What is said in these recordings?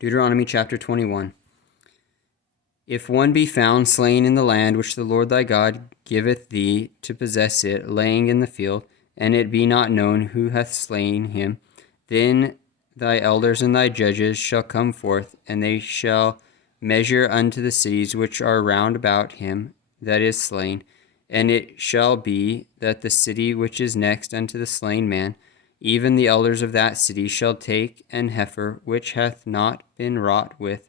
Deuteronomy chapter 21. If one be found slain in the land which the Lord thy God giveth thee to possess it, laying in the field, and it be not known who hath slain him, then thy elders and thy judges shall come forth, and they shall measure unto the cities which are round about him that is slain. And it shall be that the city which is next unto the slain man, even the elders of that city, shall take an heifer which hath not been wrought with,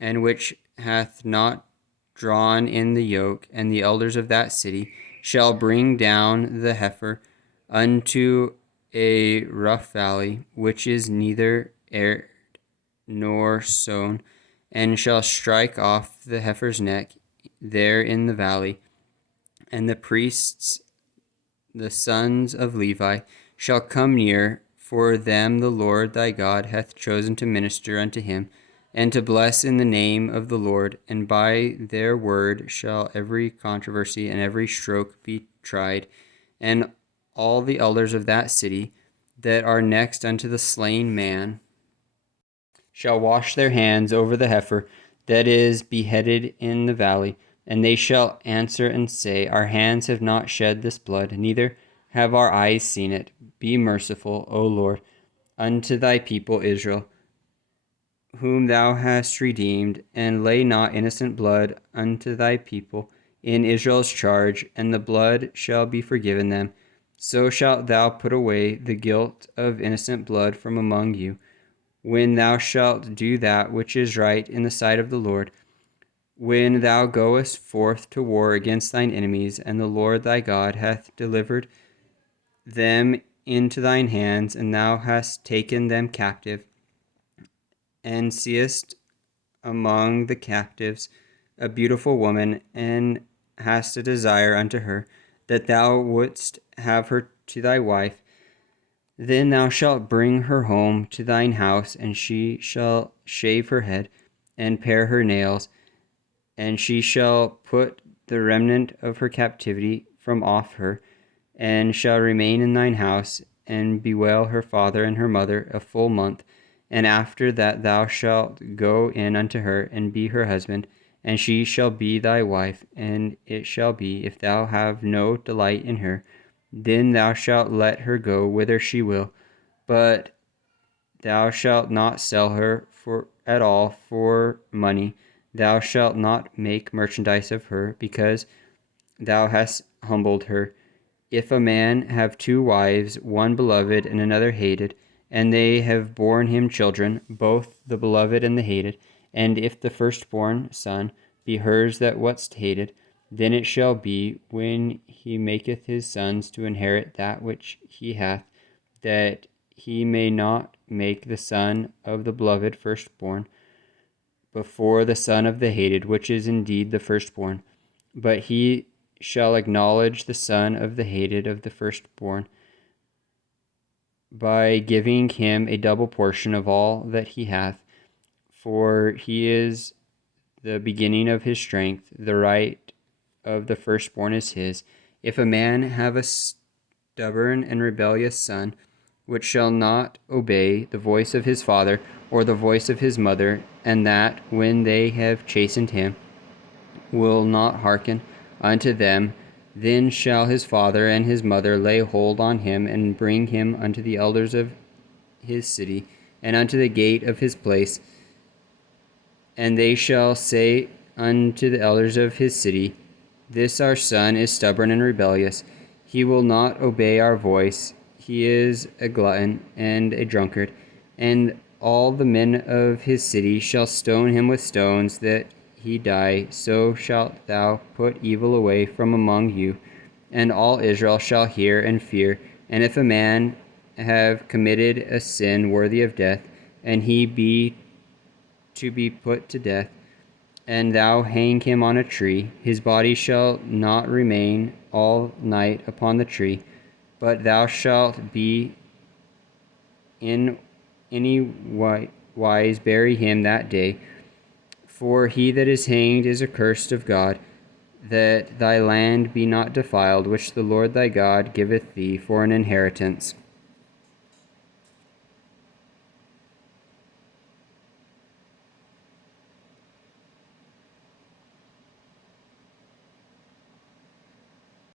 and which hath not drawn in the yoke, and the elders of that city shall bring down the heifer unto a rough valley, which is neither aired nor sown, and shall strike off the heifer's neck there in the valley. And the priests, the sons of Levi, shall come near, for them the Lord thy God hath chosen to minister unto him, and to bless in the name of the Lord. And by their word shall every controversy and every stroke be tried. And all the elders of that city that are next unto the slain man shall wash their hands over the heifer that is beheaded in the valley. And they shall answer and say, Our hands have not shed this blood, neither have our eyes seen it. Be merciful, O Lord, unto thy people Israel, whom thou hast redeemed, and lay not innocent blood unto thy people in Israel's charge, and the blood shall be forgiven them. So shalt thou put away the guilt of innocent blood from among you, when thou shalt do that which is right in the sight of the Lord, when thou goest forth to war against thine enemies, and the Lord thy God hath delivered them into thine hands, and thou hast taken them captive, and seest among the captives a beautiful woman, and hast a desire unto her, that thou wouldst have her to thy wife, then thou shalt bring her home to thine house, and she shall shave her head, and pare her nails, and she shall put the remnant of her captivity from off her, and shall remain in thine house, and bewail her father and her mother a full month. And after that thou shalt go in unto her, and be her husband, and she shall be thy wife. And it shall be, if thou have no delight in her, then thou shalt let her go whither she will, but thou shalt not sell her at all for money. Thou shalt not make merchandise of her, because thou hast humbled her. If a man have two wives, one beloved and another hated, and they have borne him children, both the beloved and the hated, and if the firstborn son be hers that was hated, then it shall be, when he maketh his sons to inherit that which he hath, that he may not make the son of the beloved firstborn before the son of the hated, which is indeed the firstborn, but he shall acknowledge the son of the hated of the firstborn, by giving him a double portion of all that he hath, for he is the beginning of his strength. The right of the firstborn is his. If a man have a stubborn and rebellious son, which shall not obey the voice of his father or the voice of his mother, and that, when they have chastened him, will not hearken unto them, then shall his father and his mother lay hold on him, and bring him unto the elders of his city, and unto the gate of his place. And they shall say unto the elders of his city, This our son is stubborn and rebellious. He will not obey our voice. He is a glutton and a drunkard. And all the men of his city shall stone him with stones, that he die. So shalt thou put evil away from among you, and all Israel shall hear and fear. And if a man have committed a sin worthy of death, and he be to be put to death, and thou hang him on a tree, his body shall not remain all night upon the tree, but thou shalt be in any wise bury him that day. For he that is hanged is accursed of God, that thy land be not defiled, which the Lord thy God giveth thee for an inheritance.